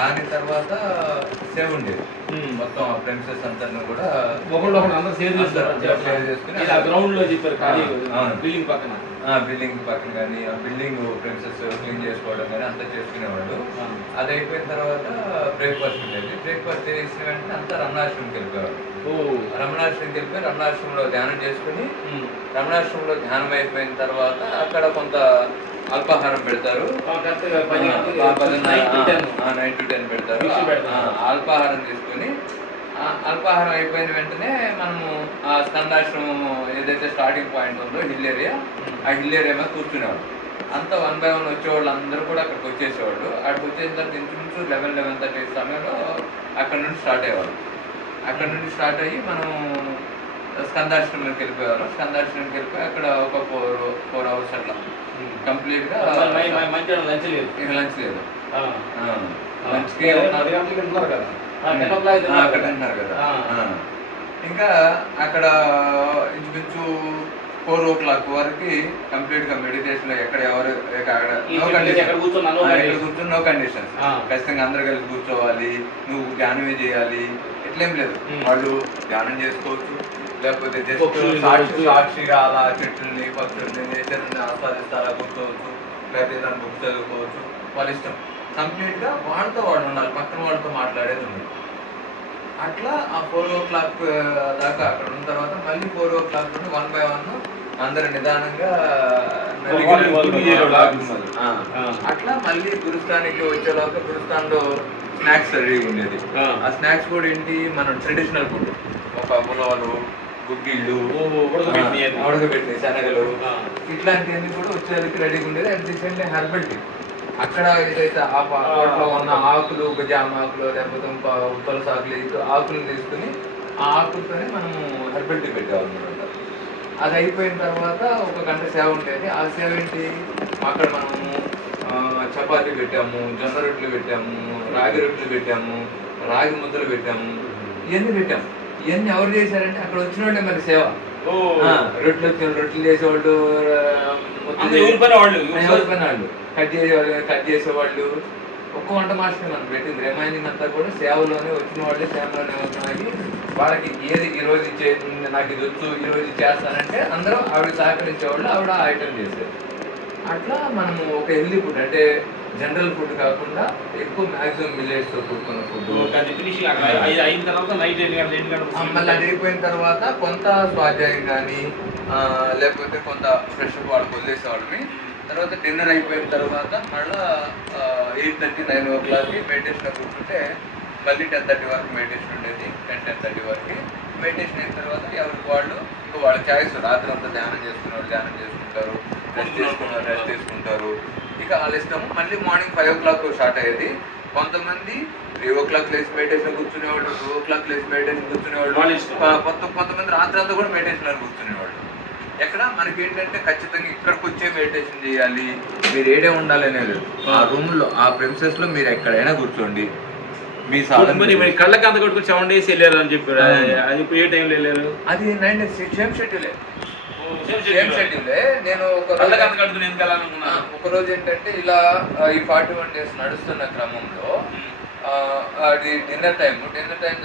దాని తర్వాత సేవ్ ఉండేది మొత్తం ఆ ప్రెమిసెస్ అందరిని కూడా ఒకళ్ళు అందరూ షేర్ చేసుకుని గ్రౌండ్ లో చెప్పారు బిల్డింగ్ పక్కన బిల్డింగ్ పక్కన కానీ ఆ బిల్డింగ్ ప్రెమిసెస్ క్లీన్ చేసుకోవడం కానీ అంతా చేసుకునేవాళ్ళు. అది అయిపోయిన తర్వాత బ్రేక్ఫాస్ట్ ఉండేది. బ్రేక్ఫాస్ట్ చేసిన వెంటనే అంతా రమణాశ్రమంకి వెళ్ళిపోయేవాళ్ళు. రమణాశ్రమంకి వెళ్ళిపోయి రమణాశ్రమంలో ధ్యానం చేసుకుని రమణాశ్రమంలో ధ్యానం అయిపోయిన తర్వాత అక్కడ కొంత అల్పాహారం పెడతారు. 9 to 10 పెడతారు. అల్పాహారం తీసుకుని అల్పాహారం అయిపోయిన వెంటనే మనము ఆ స్కందాశ్రమం ఏదైతే స్టార్టింగ్ పాయింట్ ఉందో హిల్ ఏరియా, ఆ హిల్ ఏరియా మీద కూర్చునేవాళ్ళు. అంతా 1 by 1 వచ్చేవాళ్ళు అందరూ కూడా అక్కడికి వచ్చేసేవాళ్ళు. అక్కడికి వచ్చేసిన తర్వాత ఇంచుమించు 11-11:30 సమయంలో అక్కడ నుండి స్టార్ట్ అయ్యేవాళ్ళు. అక్కడ నుండి స్టార్ట్ అయ్యి మనం స్కందాశ్రమంకి వెళ్ళిపోయేవాళ్ళం. స్కందాశ్రమంకి వెళ్ళిపోయి అక్కడ ఒక 4 hours అట్లా కంప్లీట్ గా లంచ్ లేదు. లంచ్కి అక్కడ అంటున్నారు కదా. ఇంకా అక్కడ ఇంచుమించు 4 o'clock వరకు కంప్లీట్ గా మెడిటేషన్ ఎక్కడ ఎవరు కూర్చొని నో కండిషన్స్. ఖచ్చితంగా అందరు కలిసి కూర్చోవాలి, నువ్వు ధ్యానమే చేయాలి ఎట్లేం లేదు. వాళ్ళు ధ్యానం చేసుకోవచ్చు, లేకపోతే సాక్షిగా అలా చెట్లని పక్షుల్ని నేచర్ని ఆస్వాదిస్తూ అలా కూర్చోవచ్చు, లేకపోతే దాని బుక్ చదువుకోవచ్చు, వాళ్ళ ఇష్టం. కంప్లీట్ గా వాళ్ళతో వాళ్ళు ఉండాలి, పక్కన వాళ్ళతో మాట్లాడేది ఉంది. అట్లా ఆ 4 o'clock దాకా అక్కడ ఉన్న తర్వాత మళ్ళీ 4 o'clock నుండి 1 by 1 అందరు నిదానంగా అట్లా మళ్ళీ గురుస్థానికి వచ్చేలోగా గురుస్థాన్లో స్నాక్స్ రెడీ ఉండేది. ఆ స్నాక్స్ కూడా ఏంటి, మన ట్రెడిషనల్ ఫుడ్, ఒక ఉలవలు, గుగ్గిళ్ళు, ఉడకబెట్టిన శనగలు, ఇట్లాంటివన్నీ కూడా వచ్చేది రెడీగా ఉండేది. At the same time herbal tea. అక్కడ ఏదైతే తోటలో ఉన్న ఆకులు, జామ ఆకులు, లేకపోతే తులసి ఆకులు, ఆకులను తీసుకుని ఆ ఆకులతోనే మనము హెర్బల్ టీ పెట్టేవాళ్ళం అనమాట. అది అయిపోయిన తర్వాత 1 గంట సేవ ఉండేది. ఆ సేవ ఏంటి, అక్కడ మనము చపాతీ పెట్టాము, జొన్న రొట్టెలు పెట్టాము, రాగి రొట్టెలు పెట్టాము, రాగి ముద్దలు పెట్టాము, ఇవన్నీ పెట్టాము. ఇవన్నీ ఎవరు చేశారంటే అక్కడ వచ్చిన వాళ్ళే మరి సేవ. రొట్టెలు చేసేవాళ్ళు, ఎవరి పైన వాళ్ళు కట్ చేసేవాళ్ళు. ఒక్క వంట మాస్టర్ మనం పెట్టింది. రిమైనింగ్ అంతా కూడా సేవలోనే వచ్చిన వాళ్ళే సేవలోనే అవుతున్నాయి. వాళ్ళకి ఏది ఈరోజు నాకు ఇది వచ్చు, ఈరోజు చేస్తానంటే అందరూ ఆవిడ సహకరించేవాళ్ళు, ఆవిడ ఐటమ్ చేసేది. అట్లా మనము ఒక హెల్దీ ఫుడ్ అంటే జనరల్ ఫుడ్ కాకుండా ఎక్కువ మ్యాక్సిమం మిల్లెట్స్ తో కూడుకున్న ఫుడ్. మళ్ళీ అది అయిపోయిన తర్వాత కొంత స్వాధ్యాయం కానీ లేకపోతే కొంత ఫ్రెష్ అప్ వాళ్ళకి వదిలేసేవాళ్ళని. తర్వాత డిన్నర్ అయిపోయిన తర్వాత మళ్ళీ 8:30-9 o'clock మెడిటేషన్ కూర్చుంటే మళ్ళీ 10:30 వరకు మెడిటేషన్ ఉండేది. 10-10:30 వరకు మెడిటేషన్ అయిన తర్వాత ఎవరికి వాళ్ళు ఇంకా వాళ్ళ ఛాయిస్. రాత్రి అంతా ధ్యానం చేసుకునేవాళ్ళు ధ్యానం చేసుకుంటారు, రెస్ట్ తీసుకుంటారు. ఇక వాళ్ళ ఇష్టము. మళ్ళీ మార్నింగ్ 5 o'clock స్టార్ట్ అయ్యేది. కొంతమంది 3 o'clock లేసి మెడిటేషన్ కూర్చునేవాళ్ళు, 2 o'clock లేసి మెడిటేషన్ కూర్చునేవాళ్ళు, కొంతమంది రాత్రి అంతా కూడా మెడిటేషన్ కూర్చునేవాళ్ళు. ఎక్కడ మనకి ఏంటంటే ఖచ్చితంగా ఇక్కడికి వచ్చే మెడిటేషన్ చేయాలి, మీరు ఏడే ఉండాలి అనేది. ఆ రూమ్ లో ఆ ప్రెమిసెస్ లో మీరు ఎక్కడైనా కూర్చోండి. మీ కళ్ళకి అంత కొట్టుకుని 7 days వెళ్ళారు అని చెప్పారు. అది ఏ టైంలో వెళ్ళారు? అది 9 days సేమ్ షెడ్యూలే. నేను ఒక రోజు ఏంటంటే ఇలా ఈ 41 days నడుస్తున్న క్రమంలో అది డిన్నర్ టైం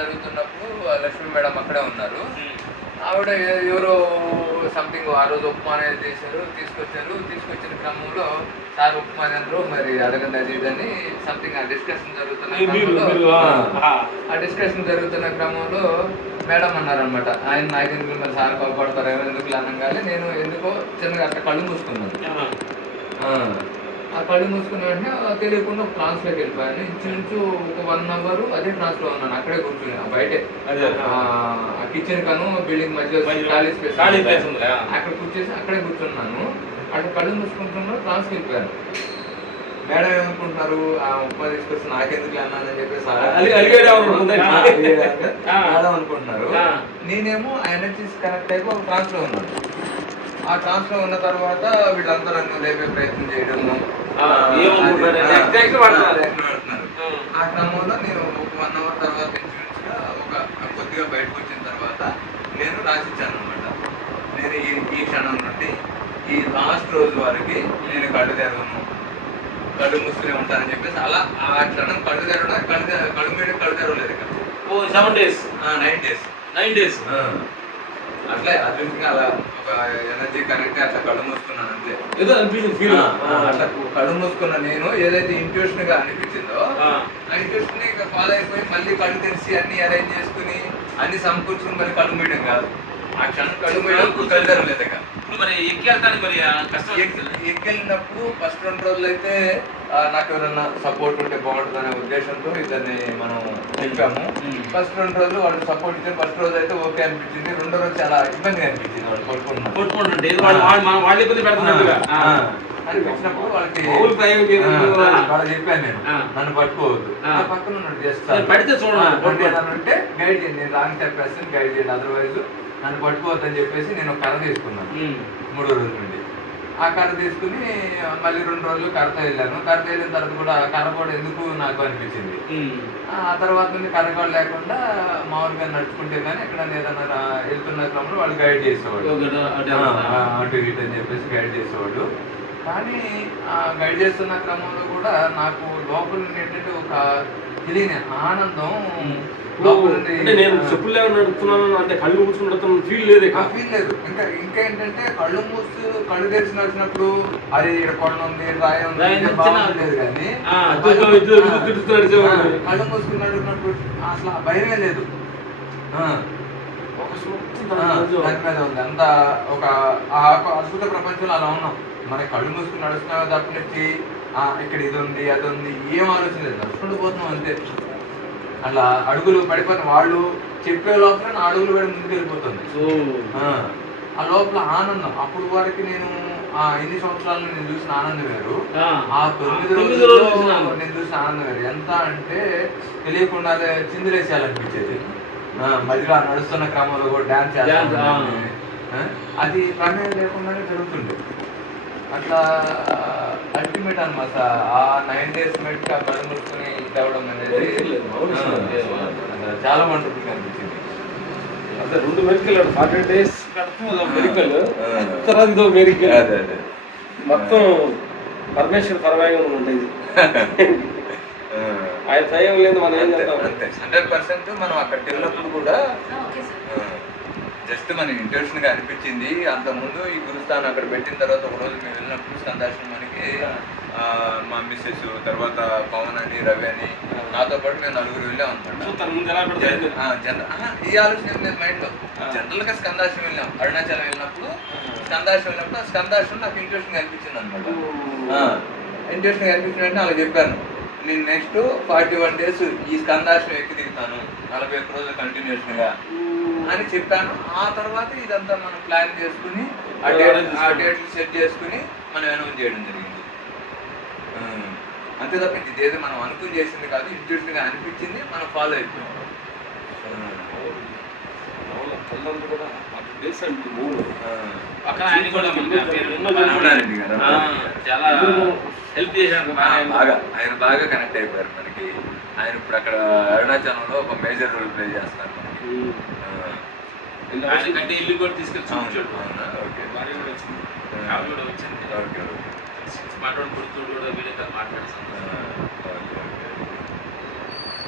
జరుగుతున్నప్పుడు లక్ష్మీ మేడం అక్కడే ఉన్నారు. ఆవిడ ఎవరో సంథింగ్ ఆ రోజు ఉప్మా అనేది తీసుకొచ్చిన క్రమంలో సార్ ఉప్మా తినరు మరి అడగండి అది ఇదని సంథింగ్ ఆ డిస్కషన్ జరుగుతున్న క్రమంలో మేడం అన్నారనమాట. ఆయన నాకెందుకు మరి సార్ కోపడతారు ఎందుకు అనగానే నేను ఎందుకో చిన్నగా అట్లా కళ్ళు మూసుకున్నాను. ఆ కళ్ళు మూసుకున్న వెంటనే తెలియకుండా ఒక ట్రాన్స్లోకి వెళ్ళిపోయాను. ఇంచుమించు ఒక 1 hour అదే ట్రాన్స్లో ఉన్నాను. అక్కడే కూర్చుని బయటే ఆ కిచెన్ కను బిల్డింగ్ మధ్య ఖాళీ స్పేస్ అక్కడ అక్కడే కూర్చున్నాను. అక్కడ కళ్ళు మూసుకుంటున్నా ట్రాన్స్కి వెళ్ళిపోయాను. మేడం ఏమనుకుంటున్నారు, ఆ ఉప్మా తీసుకొచ్చి నాకెందుకు అన్నానని చెప్పేసి మేడం అనుకుంటున్నారు. నేనేమో ఆ ఎనర్జీస్ కనెక్ట్ అయిపో ఒక ట్రాన్స్లో ఉన్నాను. ఆ ట్రాన్స్లో ఉన్న తర్వాత వీళ్ళందరూ నన్ను లేపే ప్రయత్నం చేయడము, ఆ క్రమంలో నేను ఒక 1 hour తర్వాత ఇంచుమించుగా కొద్దిగా బయటకు వచ్చిన తర్వాత నేను రాసిచ్చాను అనమాట. నేను ఈ క్షణం నుండి ఈ లాస్ట్ రోజు వరకు నేను కళ్ళు తెరవను, కళ్ళు మూసుకునే ఉంటానని చెప్పేసి అలా ఆ క్షణం కళ్ళు తెరవలేదు ఇక. ఓ 7 days 9 days 9 days అట్లా అదృష్టంగా అలా ఒక ఎనర్జీ కనెక్ట్ అట్లా కళ్ళు మూసుకున్నాను అంతే. ఏదో అనిపించింది ఫీల్. అట్లా కళ్ళు మూసుకున్న నేను ఏదైతే ఇంట్యూషన్ గా అనిపించిందో ఆ ఇంట్యూషన్ ఇక ఫాలో అయిపోయి మళ్ళీ కళ్ళు తెరిచి అన్ని అరేంజ్ చేసుకుని అన్ని సమకూర్చుకుని మళ్ళీ కళ్ళు మూయడం కాదు. ఆ క్షణం కళ్ళు మూయడం కళ్ళు తెరవలేదు ఇక. ఇప్పుడు మరి ఎక్కేళ్ళడానికి మరి కష్టం. ఎక్కెళ్ళినప్పుడు ఫస్ట్ 2 రోజులు అయితే నాకు ఎవరన్నా సపోర్ట్ ఉంటే బాగుంటుంది అనే ఉద్దేశంతో ఇద్దరిని మనం చెప్పాము. ఫస్ట్ 2 రోజులు వాళ్ళు సపోర్ట్ ఇచ్చారు. ఫస్ట్ రోజు అయితే ఓకే అనిపించింది. 2వ రోజు చాలా ఇబ్బందిగా అనిపించింది. వాళ్ళు కొట్టుకుంటుంటే వాళ్ళు ఇబ్బంది పెడుతున్నట్టుగా అనిపించినప్పుడు వాళ్ళకి వాళ్ళు చెప్పాను నేను నన్ను పట్టుకోవద్దు, నా పక్కన నన్ను చేస్తాను పడితే చూడండి అంటే గైడ్ చేయండి, నేను రాంగ్ చెప్పేస్తాను గైడ్ చేయండి, అదర్వైజ్ నన్ను పట్టుకోవద్దని చెప్పేసి నేను ఒక కర్ర తీసుకున్నాను 3వ రోజు నుండి. ఆ కర్ర తీసుకుని మళ్ళీ 2 రోజులు కర్రతో వెళ్ళాను. కర్రతో వెళ్ళిన తర్వాత కూడా కర్ర కూడా ఎందుకు నాకు అనిపించింది. ఆ తర్వాత నుండి కర్ర కూడా లేకుండా మామూలుగా నడుచుకుంటే కానీ ఎక్కడ ఏదన్నా వెళ్తున్న క్రమంలో వాళ్ళు గైడ్ చేసేవాళ్ళు, అటు ఇటు అని చెప్పేసి గైడ్ చేసేవాళ్ళు. కానీ ఆ గైడ్ చేస్తున్న క్రమంలో కూడా నాకు లోపల ఏంటంటే ఒక తెలియని ఆనందం. నేను చెప్పులు లేవని నడుపుతున్నాను అంటే కళ్ళు మూసుకుని నడుపుతున్నాను ఫీల్ లేదు. ఫీల్ లేదు. ఇంకా ఏంటంటే కళ్ళు మూసి కళ్ళు తెరిచి నడిచినప్పుడు అది ఇక్కడ కొండ ఉంది, రాయి ఉంది లేదు. కానీ కళ్ళు మూసుకుని నడిపినప్పుడు అసలు ఆ భయమే లేదు. దాని మీద ఉంది అంత ఒక అద్భుత ప్రపంచంలో అలా ఉన్నాం. మనకి కళ్ళు మూసుకుని నడుస్తున్నాం తప్పనిచ్చి ఇక్కడ ఇది ఉంది అది ఉంది ఏం ఆలోచన లేదు, నడుచుకుంటూ పోతున్నాం అంతే. అట్లా అడుగులు పడిపోతాయి. వాళ్ళు చెప్పే లోపల నా అడుగులు పడి ముందుకు వెళ్ళిపోతుంది. ఆ లోపల ఆనందం. అప్పుడు వరకు నేను ఎన్ని సంవత్సరాలు నేను చూసిన ఆనందం వేరు, ఆ 9 రోజుల్లో నేను చూసిన ఆనందం వేరు. ఎంత అంటే తెలియకుండా చిందులేసేయాలనిపించేది. మధ్యలో నడుస్తున్న క్రమంలో కూడా డాన్స్ చేస్తాను. అది ప్రమేయం లేకుండానే జరుగుతుంది. అట్లా అల్టిమేట్ అనమాట. ఆ 9 days మెట్ కళ్ళు మూసుకుని తేవడం అనేది చాలా వండర్ఫుల్ అనిపించింది. అదే 2 మెడికల్ 40 days మెడికల్ తర్వాత మెడికల్ మొత్తం పరమేశ్వర పరమాయంగా ఉంటాయి. ఆయన సహాయం లేదు మనం ఏం చేస్తాం. 100% మనం అక్కడికి వెళ్ళినప్పుడు కూడా జస్ట్ మన ఇంట్రెస్ట్ గా అనిపించింది. అంతకుముందు ఈ గురుస్థానం అక్కడ పెట్టిన తర్వాత ఒక రోజు మేము వెళ్ళినప్పుడు స్కందాశ్రమానికి మా మిస్సెస్ తర్వాత పవన్ అని రవి అని నాతో పాటు మేము 4 వెళ్ళాం అనమాట. ఈ ఆలోచన ఏం లేదు మైండ్ లో. జనరల్ గా స్కందాశ్రమం వెళ్ళాం. అరుణాచలం వెళ్ళినప్పుడు స్కందాశ్రమం ఆ స్కందాశ్రమం నాకు ఇంట్రెస్ట్ గా అనిపించింది అనమాట. ఇంట్రెస్ట్ గా అనిపించిందంటే అలా చెప్పాను, నేను నెక్స్ట్ 41 days ఈ స్కందాశ్రమం ఎక్కి దిగుతాను 41 రోజులు కంటిన్యూషన్ గా అని చెప్పాను. ఆ తర్వాత ఇదంతా మనం ప్లాన్ చేసుకుని ఆ డేట్లు సెట్ చేసుకుని మనం అనౌన్స్ చేయడం జరిగింది. అంతే తప్ప ఇదేదో మనం అనుకుని చేసింది కాదు, ఇంట్రెస్ట్ గా అనిపించింది, మనం ఫాలో అయిపోయాం. చాలా హెల్ప్ చేశారు. ఆయన బాగా కనెక్ట్ అయిపోయారు మనకి. ఆయన ఇప్పుడు అక్కడ అరుణాచలంలో ఒక మేజర్ రోల్ ప్లే చేస్తున్నారు మనకి. ఆయనకంటే ఇల్లు కూడా తీసుకెళ్ళి చూపించాడు.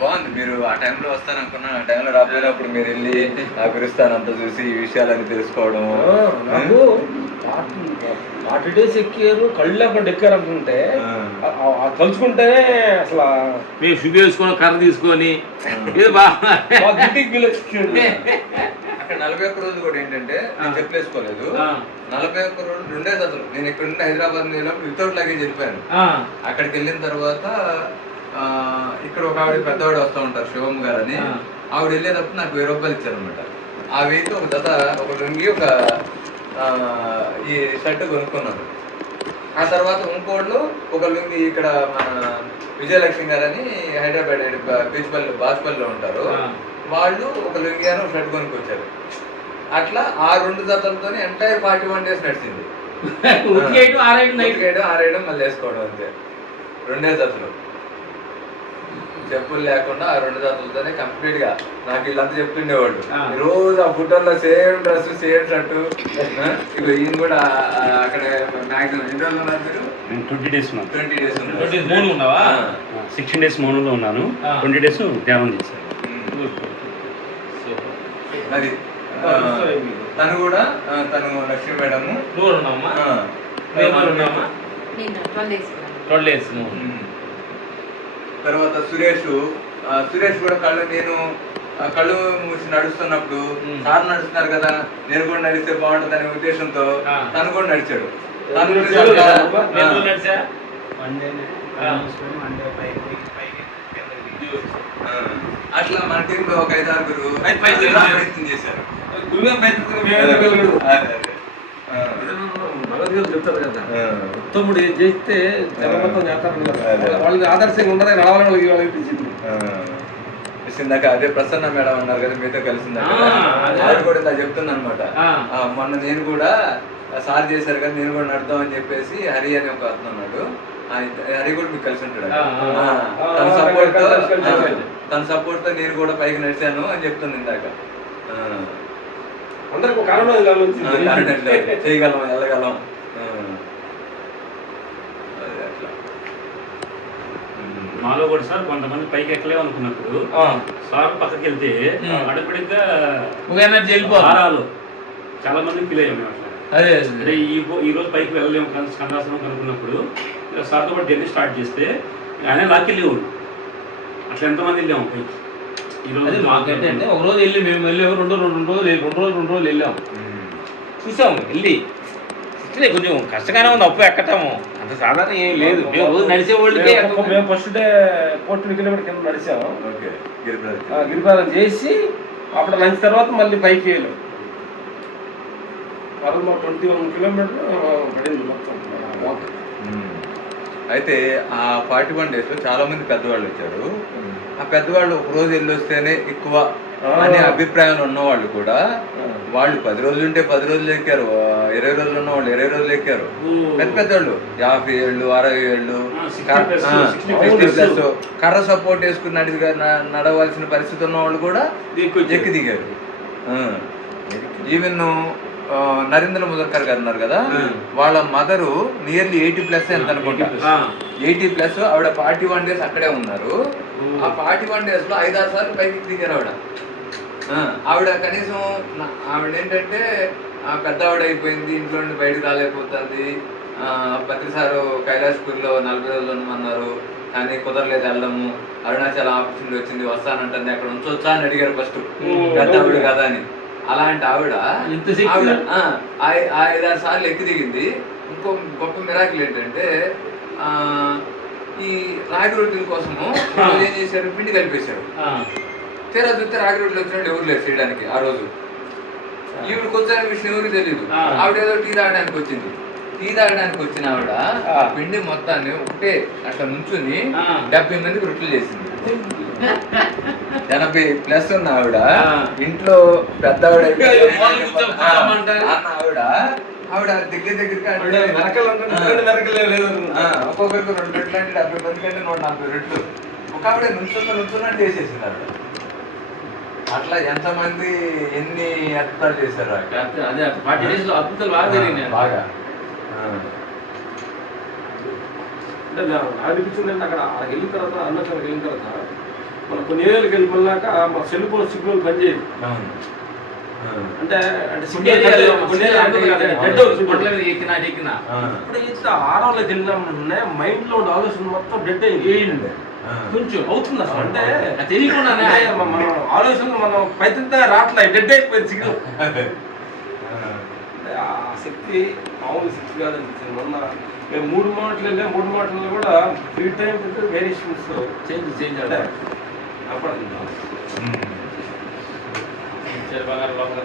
బాగుంది. మీరు ఆ టైంలో వస్తారనుకున్నా, ఆ టైంలో రాబోయినప్పుడు మీరు వెళ్ళి ఆ గురుస్థానం అంతా చూసి ఈ విషయాలన్నీ తెలుసుకోవడం. నాకు 40 days ఎక్కారు కళ్ళు లేకుండా ఎక్కారు అనుకుంటే తలుచుకుంటేనే అసలు మేము షుగర్ వేసుకొని కర్ర తీసుకొని అక్కడ 41 రోజులు కూడా ఏంటంటే నేను చెప్పేసుకోలేదు. 41 రోజులు 2 days అసలు నేను ఇక్కడ నుండి హైదరాబాద్ వెళ్ళినప్పుడు వితౌట్ లగేజ్ వెళ్ళిపోయాను. అక్కడికి వెళ్ళిన తర్వాత ఇక్కడ ఒక ఆవిడ పెద్దవాడు వస్తూ ఉంటారు శివమ్ గారు అని, ఆవిడ వెళ్ళేటప్పుడు నాకు 1000 రూపాయలు ఇచ్చారు అనమాట. ఆ వెయ్యితో ఒక జత ఒక లుంగి ఒక ఈ షర్ట్ కొనుక్కున్నాను. ఆ తర్వాత ఇంకోళ్ళు ఒక లుంగి ఇక్కడ మన విజయలక్ష్మి గారు అని హైదరాబాద్ బీచ్పల్లి బాజ్పల్లిలో ఉంటారు, వాళ్ళు ఒక లుంగి అని ఒక షర్ట్ కొనుక్కొచ్చారు. అట్లా ఆ 2 జతలతోనే ఎంటైర్ 41 days నడిచింది. 6 మళ్ళీ వేసుకోవడం అంతే. 2 జతలు చెప్పులు లేకుండా ఆ 2 జతలతోనే కంప్లీట్ గా. నాకు వీళ్ళంతా చెప్తుండేవాళ్ళు రోజు ఆ ఫోటోల్లో సేమ్ డ్రెస్ సేమ్ షర్టు. ఇక ఈయన కూడా అక్కడ మ్యాక్సిమం ఎన్ని రోజులు ఉన్నారు మీరు? నేను 20 days ఉన్నాను. 20 days ఉన్నారు. 20 days మౌనం ఉన్నావా? 16 days మౌనంలో ఉన్నాను. ఆ. 20 days ధ్యానం చేశాను. అది తను కూడా తను లక్ష్మీ మేడము నువ్వు ఉన్నావమ్మా? మేము ఉన్నామా? 12 days తర్వాత సురేష్ కూడా నేను కళ్ళు మూసి నడుస్తున్నప్పుడు సార్ నడుస్తున్నారు కదా, నేను కూడా నడిస్తే బాగుంటుంది అనే ఉద్దేశంతో తను కూడా నడిచాడు. తను నడిచా అట్లా మన టీంలో ఒక 5-6 ప్రయత్నం చేశారు. భగవద్గీత చెప్తారు కదా, ఉత్తముడు ఏం చేస్తే జగమంతం చేస్తారు. వాళ్ళకి ఆదర్శంగా ఉండదు, రావాలి వాళ్ళకి ఇందాక అదే ప్రసన్న మేడం ఉన్నారు కదా మీతో కలిసిందాక, అది కూడా ఇలా చెప్తున్నా అనమాట. మొన్న నేను కూడా సార్ చేశారు కదా, నేను కూడా నడదాం అని చెప్పేసి హరి అని ఒక అతను ఉన్నాడు, హరి కూడా మీకు కలిసి ఉంటాడు. తన సపోర్ట్ తో నేను కూడా పైకి నడిచాను అని చెప్తుంది ఇందాక. అందరికి కారణం చేయగలం, వెళ్ళగలం. మాలో కూడా సార్ కొంతమంది పైకి ఎక్కలేవు అనుకున్నప్పుడు సార్ పక్కకి వెళ్తే అడగడిగా ఎనర్జీ వెళ్ళిపోవాలి. చాలా మంది ఫీల్ అయ్యాం మేము అట్లా. అదే అంటే ఈ రోజు పైకి వెళ్ళలేము స్కందాసనం కనుక్కున్నప్పుడు సార్తో పాటు జర్నీ స్టార్ట్ చేస్తే ఆయన లాక్కెళ్ళేవాడు. అట్లా ఎంతమంది వెళ్ళాము పైకి. అది మాకేంటంటే ఒక రోజు వెళ్ళి మేము వెళ్ళాము, 2 రోజులు వెళ్ళాము, చూసాము వెళ్ళి. కొంచెం కష్టంగానే ఉంది అప్పు ఎక్కటము, అంత సాధారణ ఏం లేదు. మేము రోజు నడిచే వాళ్ళకి మేము ఫస్ట్ డే 14 కిలోమీటర్ కింద నడిచాము, గిరిపాదం చేసి అప్పుడు లంచ్ తర్వాత మళ్ళీ పైకి వెళ్ళాము. 21 కిలోమీటర్ పడింది మొత్తం. అయితే ఆ 41 days లో చాలా మంది పెద్దవాళ్ళు వచ్చారు. ఆ పెద్దవాళ్ళు ఒక రోజు వెళ్ళి వస్తేనే ఎక్కువ అనే అభిప్రాయాలు ఉన్నవాళ్ళు కూడా వాళ్ళు 10 రోజులు ఉంటే 10 రోజులు ఎక్కారు, 20 రోజులు ఉన్న వాళ్ళు 20 రోజులు ఎక్కారు. పెద్దవాళ్ళు 50 ఏళ్ళు 60 ఏళ్ళు 60+ కర్ర సపోర్ట్ వేసుకుని నడవలసిన పరిస్థితి ఉన్న వాళ్ళు కూడా ఎక్కి దిగారు. ఈవెన్ నరేంద్ర ముదర్కర్ గారు ఉన్నారు కదా, వాళ్ళ మదరు నియర్లీ 80+ ఎంత అనుకుంటా, 80+. ఆవిడ 41 days అక్కడే ఉన్నారు. ఆ 41 days లో 5-6 సార్లు పైకి దిగారు ఆవిడ. ఆవిడ కనీసం ఆవిడ ఏంటంటే పెద్ద ఆవిడ అయిపోయింది, ఇంట్లో నుండి బయటకు రాలేకపోతుంది. ప్రతిసారి కైలాసపూర్లో 40 రోజులు ఉండమన్నారు, కానీ కుదరలేదు వెళ్ళము. అరుణాచల్ ఆపర్చునిటీ వచ్చింది, వస్తానంటుంది, అక్కడ ఉంచొచ్చా అని అడిగారు ఫస్ట్, పెద్ద ఆవిడ కదా అని. అలాంటి ఆవిడ 5-6 సార్లు ఎక్కి దిగింది. ఇంకో గొప్ప మిరాకిల్ ఏంటంటే ఈ రాగి రొట్టెల కోసము ఏం చేశారు, పిండి కలిపేశారు. తీరా చూస్తే రాగి రొట్టెలు వచ్చినట్టు ఎవరు లేరు చేయడానికి ఆ రోజు. ఈవిడికి వచ్చిన విషయం ఎవరికి తెలియదు. ఆవిడ ఏదో టీ తాగడానికి వచ్చింది. టీ తాగడానికి వచ్చిన ఆవిడ పిండి మొత్తాన్ని ఒకటే అట్లా నుంచుని 70 మందికి రొట్టెలు చేసింది. 80+ ఉన్న ఆవిడ ఇంట్లో పెద్ద ఆవిడ ఆవిడ దగ్గరికి ఒక్కొక్కరికి 2 రొట్టెలు అంటే 70 మందికి అంటే 140 రొట్టెలు ఒక ఆవిడ నుంచున్నట్టు చేసేసింది ఆవిడ. అట్లా ఎంతమంది ఎన్ని అద్భుతాలు చేశారు. అదే 40 days లో అద్భుతాలు బాగా జరిగినాయి. బాగా అంటే నాకు అనిపించిందంటే అక్కడ వెళ్ళిన తర్వాత అన్నచరం వెళ్ళిన తర్వాత మన కొన్ని ఏరియాలకు వెళ్ళిపోయాక మా సెల్ ఫోన్ సిగ్నల్ పనిచేయదు. అంటే ఇప్పుడు ఇంత ఆరంలోకి వెళ్ళినామనే మైండ్ లో ఉండే ఆలోచన మొత్తం డెడ్ అయింది. కొంచెం అవుతుంది అసలు, అంటే తెలియకుండానే మనం ఆలోచనలు మనం ప్రయత్నంతో రావట్లేదు, డెడ్ అయిపోయింది సిగ్నల్. ఆ శక్తి మామూలు శక్తి కాదనిపించింది. మొన్న మేము 3 మాటలు వెళ్ళాం, 3 మాటల్లో కూడా 3 times వేరియేషన్స్ చేంజ్ అంటే అప్పుడు బంగారు లోపల